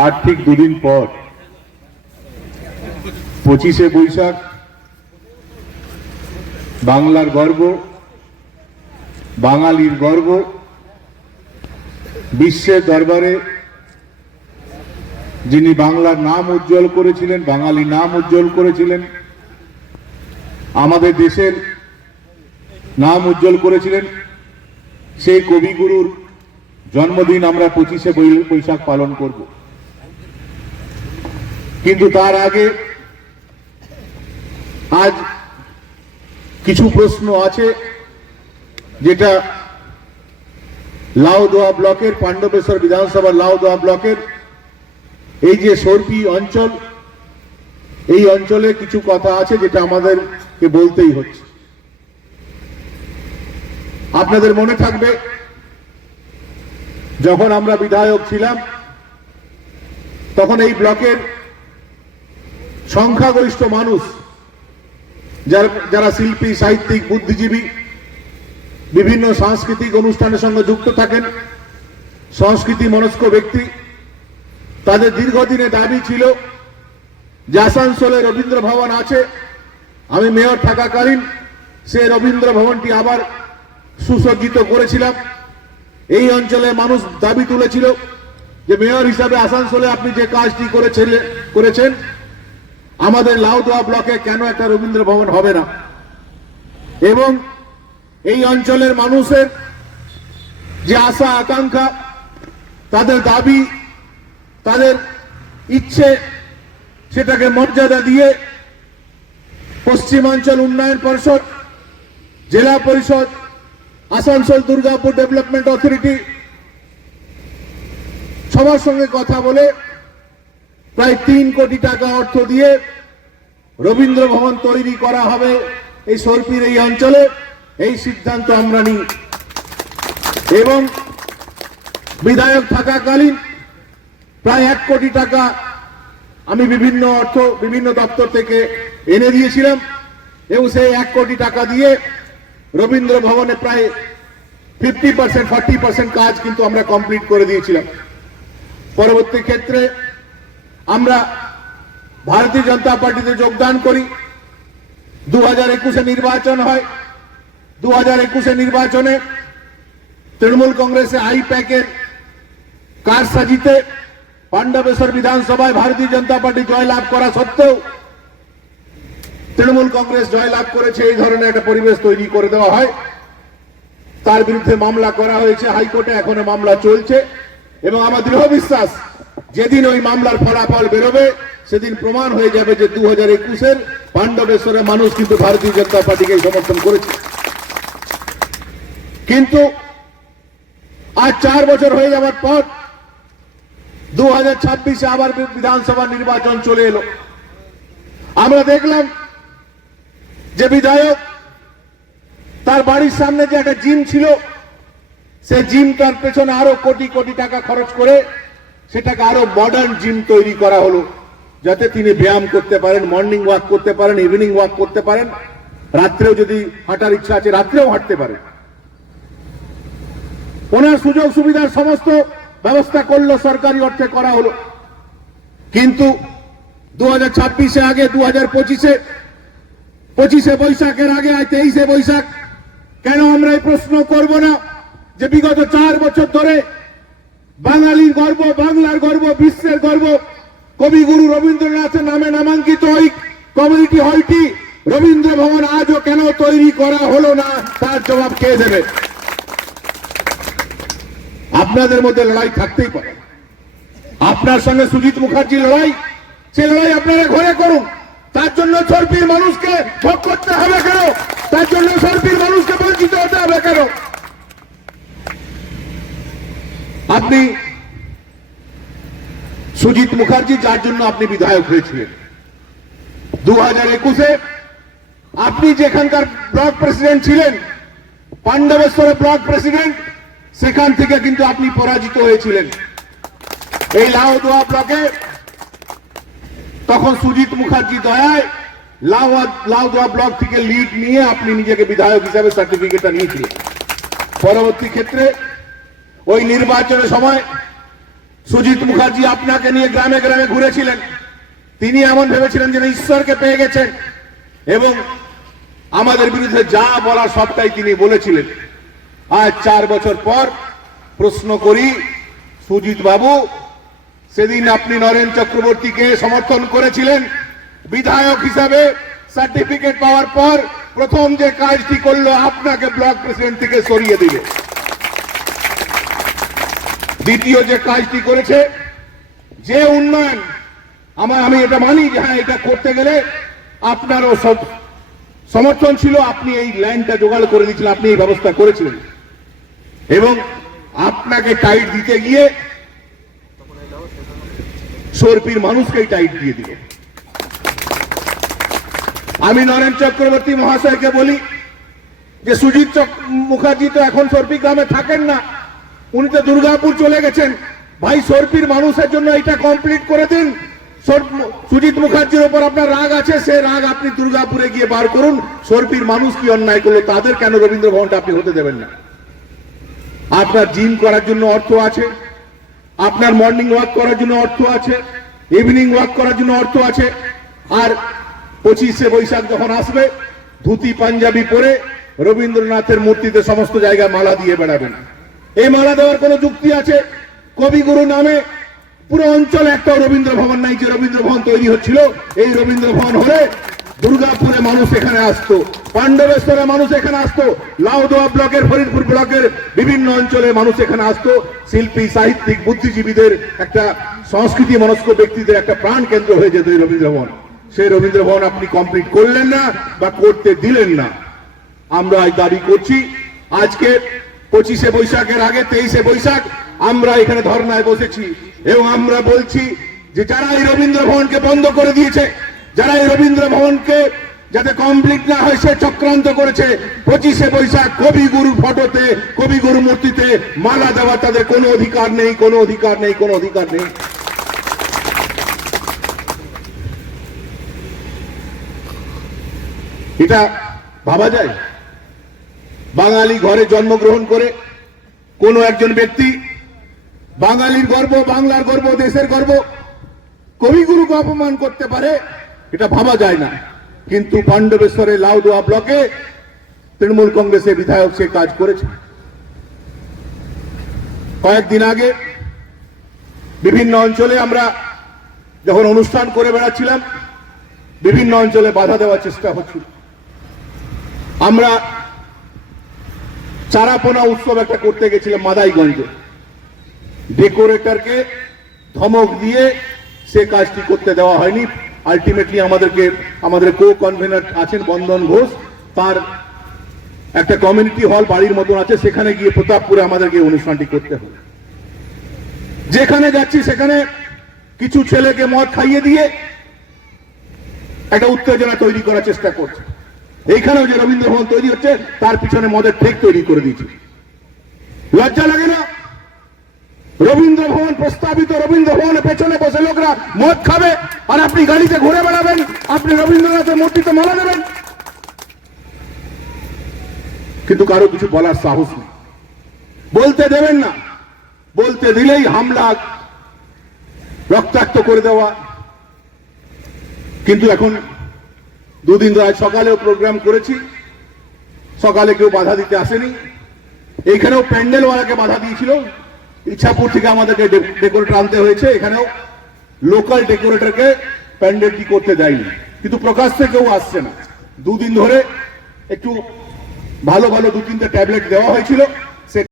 আর ঠিক দুদিন পর 25শে বৈশাখ বাংলার গর্ব, বাঙালির গর্ব, বিশ্বের দরবারে যিনি বাংলার নাম উজ্জ্বল করেছিলেন, বাঙালি নাম উজ্জ্বল করেছিলেন, আমাদের দেশের নাম উজ্জ্বল করেছিলেন, সেই কবিগুরুর জন্মদিন আমরা 25শে বৈশাখ পালন করব। কিন্তু তার আগে আজ কিছু প্রশ্ন আছে যেটা লাউদোয়া ব্লকের, পাণ্ডবেশ্বর বিধানসভা লাউদোয়া ব্লকের এই যে সর্পি অঞ্চল, এই অঞ্চলে কিছু কথা আছে যেটা আমাদেরকে বলতেই হচ্ছে। আপনাদের মনে থাকবে যখন আমরা বিধায়ক ছিলাম তখন এই ব্লকের সংখ্যাগরিষ্ঠ মানুষ, যারা শিল্পী, সাহিত্যিক, বুদ্ধিজীবী, বিভিন্ন সাংস্কৃতিক অনুষ্ঠানের সঙ্গে যুক্ত থাকেন, সংস্কৃতি মনস্ক ব্যক্তি, তাদের দীর্ঘদিনের দাবি ছিল যে আসানসোলে রবীন্দ্র ভবন আছে, আমি মেয়র থাকাকালীন সেই রবীন্দ্র ভবনটি আবার সুসজ্জিত করেছিলাম। এই অঞ্চলে মানুষ দাবি তুলেছিল যে মেয়র হিসাবে আসানসোলে আপনি যে কাজটি করেছেন আমাদের লাউদোয়া ব্লকে কেন একটা রবীন্দ্র ভবন হবে না। এবং এই অঞ্চলের মানুষের যে আশা আকাঙ্ক্ষা, তাদের দাবি, তাদের ইচ্ছে, সেটাকে মর্যাদা দিয়ে পশ্চিমাঞ্চল উন্নয়ন পরিষদ, জেলা পরিষদ, আসানসোল দুর্গাপুর ডেভেলপমেন্ট অথরিটি সবার সঙ্গে কথা বলে প্রায় 3 কোটি টাকা অর্থ দিয়ে রবীন্দ্র ভবন তৈরি করা হবে এই সর্পির এই অঞ্চলে, এই সিদ্ধান্ত আমরা নিই। এবং বিধায়ক থাকাকালীন প্রায় 1 কোটি টাকা আমি বিভিন্ন দপ্তর থেকে এনে দিয়েছিলাম এবং সেই 1 কোটি টাকা দিয়ে রবীন্দ্র ভবনে প্রায় 50% 40% কাজ কিন্তু আমরা কমপ্লিট করে দিয়েছিলাম। পরবর্তী ক্ষেত্রে আমরা ভারতীয় জনতা পার্টিতে যোগদান করি। 2021-এ নির্বাচন হয়। 2021-এ নির্বাচনে তৃণমূল কংগ্রেসে আইপ্যাকের কারসাজিতে পাণ্ডবেশ্বর বিধানসভায় ভারতীয় জনতা পার্টি জয়লাভ করা সত্ত্বেও তৃণমূল কংগ্রেস জয়লাভ করেছে, এই ধরনের একটা পরিবেশ তৈরি করে দেওয়া হয়। তার বিরুদ্ধে মামলা করা হয়েছে হাইকোর্টে, এখনো মামলা চলছে এবং আমার দৃঢ় বিশ্বাস যেদিন ওই মামলার ফলাফল বেরোবে সেদিন প্রমাণ হয়ে যাবে যে 2021-এর পাণ্ডবেশ্বরের মানুষ কিন্তু ভারতীয় জনতা পার্টিকে সমর্থন করেছে। কিন্তু আজ 4 বছর হয়ে যাওয়ার পর 2026-এ আবার বিধানসভা নির্বাচন চলে এলো। আমরা দেখলাম যে বিধায়ক তার বাড়ির সামনে যে একটা জিম ছিল, সেই জিমটার পেছনে আরো কোটি কোটি টাকা খরচ করে সেটাকে আরো মডার্ন জিম তৈরি করা হলো, যাতে তিনি ব্যায়াম করতে পারেন, মর্নিং ওয়াক করতে পারেন, ইভিনিং ওয়াক করতে পারেন, রাত্রেও যদি হাঁটার ইচ্ছা আছে রাত্রেও হাঁটতে পারেন। ওনার সুযোগ সুবিধার সমস্ত ব্যবস্থা করলো, সরকারি অর্থে করা হলো। কিন্তু 2026-এ আগে 2025-এ বৈশাখের আগে 23শে বৈশাখ কেন আমরা এই প্রশ্ন করব না যে বিগত 4 বছর ধরে বাঙালির গর্ব, বাংলার গর্ব, বিশ্বের গর্ব কবিগুরু রবীন্দ্রনাথের নামে নামাঙ্কিত ওই কমিউনিটি হলটি রবীন্দ্র ভবন আজও কেন তৈরি করা হলো না, তার জবাব কে দেবে? আপনাদের মধ্যে লড়াই থাকতেই পারে। আপনার সঙ্গে সুজিত মুখার্জির লড়াই, সে লড়াই আপনারা ঘরে করুন। তার জন্য সর্পির মানুষকে ভোগ করতে হবে কেন? তার জন্য সর্পির মানুষকে বঞ্চিত হতে হবে কেন? আপনি সুজিত মুখার্জি, যার জন্য আপনি বিধায়ক হয়েছিলেন, 2021-এ আপনি যেখানকার ব্লক প্রেসিডেন্ট ছিলেন, পাণ্ডবেশ্বরের ব্লক প্রেসিডেন্ট, সেখান থেকে কিন্তু আপনি পরাজিত হয়েছিলেন। এই লাউদোয়া ব্লকে তখন সুজিত মুখার্জি দয়ায় লাউদোয়া ব্লক থেকে লিড নিয়ে আপনি নিজেকে বিধায়ক হিসাবে সার্টিফিকেটটা নিয়েছিলেন। পরবর্তী ক্ষেত্রে ওই নির্বাচনের সময় সুজিত মুখার্জি আপনাকে নিয়ে গ্রামে গ্রামে ঘুরেছিলেন, তিনি এমন ভেবেছিলেন যে ঈশ্বরকে পেয়ে গেছেন এবং আমাদের বিরুদ্ধে যা বলা সবটাই তিনি বলেছিলেন। আজ 4 বছর পর প্রশ্ন করি, সুজিত বাবু, সেদিন আপনি নরেন চক্রবর্তীকে সমর্থন করেছিলেন, বিধায়ক হিসাবে সার্টিফিকেট পাওয়ার পর প্রথম যে কাজটি করলো আপনাকে ব্লক প্রেসিডেন্ট থেকে সরিয়ে দিল। দ্বিতীয় যে কাজটি করেছে, যে উন্নয়ন আমি এটা মানি যে হ্যাঁ এটা করতে গেলে আপনারও সব সমর্থন ছিল, আপনি এই ল্যান্ডটা জোগাড় করে দিয়েছিলেন, আপনি এই ব্যবস্থা করেছিলেন এবং আপনাকে টাইট দিতে গিয়ে সর্পির মানুষকেই টাইট দিয়ে দিল। আমি নরেন চক্রবর্তী মহাশয়কে বলি যে সুজিত মুখার্জি তো এখন সর্পি গ্রামে থাকেন না, উনি তো দুর্গাপুর চলে গেছেন। ভাই, সর্পির মানুষের জন্য এটা কমপ্লিট করে দিন। সুজিত মুখার্জির উপর আপনার রাগ আছে, সে রাগ আপনি দুর্গাপুরে গিয়ে বার করুন। সর্পির মানুষ কি অন্যায় করলো, তাদের কেন রবীন্দ্র ভবনটা আপনি হতে দেবেন না? আপনার জিম করার জন্য অর্থ আছে, আপনার মর্নিং ওয়াক করার জন্য অর্থ আছে, ইভিনিং ওয়াক করার জন্য অর্থ আছে। আর 25শে বৈশাখ যখন আসবে, ধুতি পাঞ্জাবি পরে রবীন্দ্রনাথের মূর্তিতে সমস্ত জায়গায় মালা দিয়ে বেড়াবেন। এই মালা দেওয়ার কোন যুক্তি আছে? কবিগুরু নামে পুরো অঞ্চলে একটা রবীন্দ্র ভবন নাই। যে রবীন্দ্র ভবন তৈরি হচ্ছিল, এই রবীন্দ্র ভবন হলে দুর্গাপুরে মানুষ এখানে আসতো, পাণ্ডবেশ্বরে মানুষ এখানে আসতো, লাউদোয়া ব্লকের, ফরিদপুর ব্লকের বিভিন্ন অঞ্চলে মানুষ এখানে আসতো। শিল্পী, সাহিত্যিক, বুদ্ধিজীবীদের একটা সংস্কৃতি মনস্ক ব্যক্তিদের একটা প্রাণ কেন্দ্র হয়ে যেত এই রবীন্দ্র ভবন। সেই রবীন্দ্র ভবন আপনি কমপ্লিট করলেন না বা করতে দিলেন না। আমরা আজ দাবি করছি, আজকে 25শে বৈশাখের আগে 23শে বৈশাখ আমরা এখানে ধর্নায় বসেছি এবং আমরা বলছি যে যারা এই রবীন্দ্র ভবনকে বন্ধ করে দিয়েছে, যারা এই রবীন্দ্র ভবনকে যাতে কমপ্লিট না হয় সে চক্রান্ত করেছে, 25শে বৈশাখ কবিগুরু ফটোতে, কবিগুরু মূর্তিতে মালা দেওয়ার তাদের কোনো অধিকার নেই, কোনো অধিকার নেই, কোনো অধিকার নেই। এটা ভাবা যায়? বাঙালি ঘরে জন্মগ্রহণ করে কোন একজন ব্যক্তি বাঙালির গর্ব, বাংলার গর্ব, দেশের গর্ব কবিগুরুকে অপমান করতে পারে? এটা ভাবা যায় না। কিন্তু পাণ্ডবেশ্বরের লাউদোয়া ব্লকে তৃণমূল কংগ্রেসের বিধায়ক সে কাজ করেছে। কয়েকদিন আগে বিভিন্ন অঞ্চলে আমরা যখন অনুষ্ঠান করে বেড়াচ্ছিলাম, বিভিন্ন অঞ্চলে বাধা দেওয়ার চেষ্টা হচ্ছিল। আমরা চারাপোনা উৎসব একটা করতে গেছিলাম মাদাইগঞ্জে, ডেকোরেটরকে ধমক দিয়ে সে কাজটি করতে দেওয়া হয়নি। আলটিমেটলি আমাদের কো কনভেনার আছেন বন্দন ঘোষ, তার একটা কমিউনিটি হল বাড়ির মতন আছে, সেখানে গিয়ে প্রতাপপুরে আমাদেরকে অনুষ্ঠানটি করতে হবে। যেখানে যাচ্ছি সেখানে কিছু ছেলেকে মদ খাইয়ে দিয়ে একটা উত্তেজনা তৈরি করার চেষ্টা করছে। এইখানেও যে রবীন্দ্র ভবন তৈরি হচ্ছে তার পিছনে মদের ঠেক তৈরি করে দিয়েছে। লজ্জা লাগে না? রবীন্দ্র ভবন প্রস্তাবিত রবীন্দ্র ভবনের পেছনে বসে লোকরা মদ খাবে আর আপনি গাড়িতে ঘুরে বেড়াবেন, আপনি রবীন্দ্রনাথের মূর্তিতে মালা দেবেন, কিন্তু কারো কিছু বলার সাহস নেই, বলতে দেবেন না। বলতে দিলেই হামলা, রক্তাক্ত করে দেওয়া। কিন্তু এখন দুদিন ধরে সকালেও প্রোগ্রাম করেছি, সকালে কেউ বাধা দিতে আসেনি। এইখানেও প্যান্ডেলওয়ালাকে বাধা দিয়েছিল, ইচ্ছাপুর থেকে আমাদেরকে ডেকোরেটর আনতে হয়েছে, এখানেও লোকাল ডেকোরেটরকে প্যান্ডেলটি করতে দেয়নি। কিন্তু প্রকাশ্যে কেউ আসছে না। দুদিন ধরে একটু ভালো ভালো 2-3টে ট্যাবলেট দেওয়া হয়েছিল,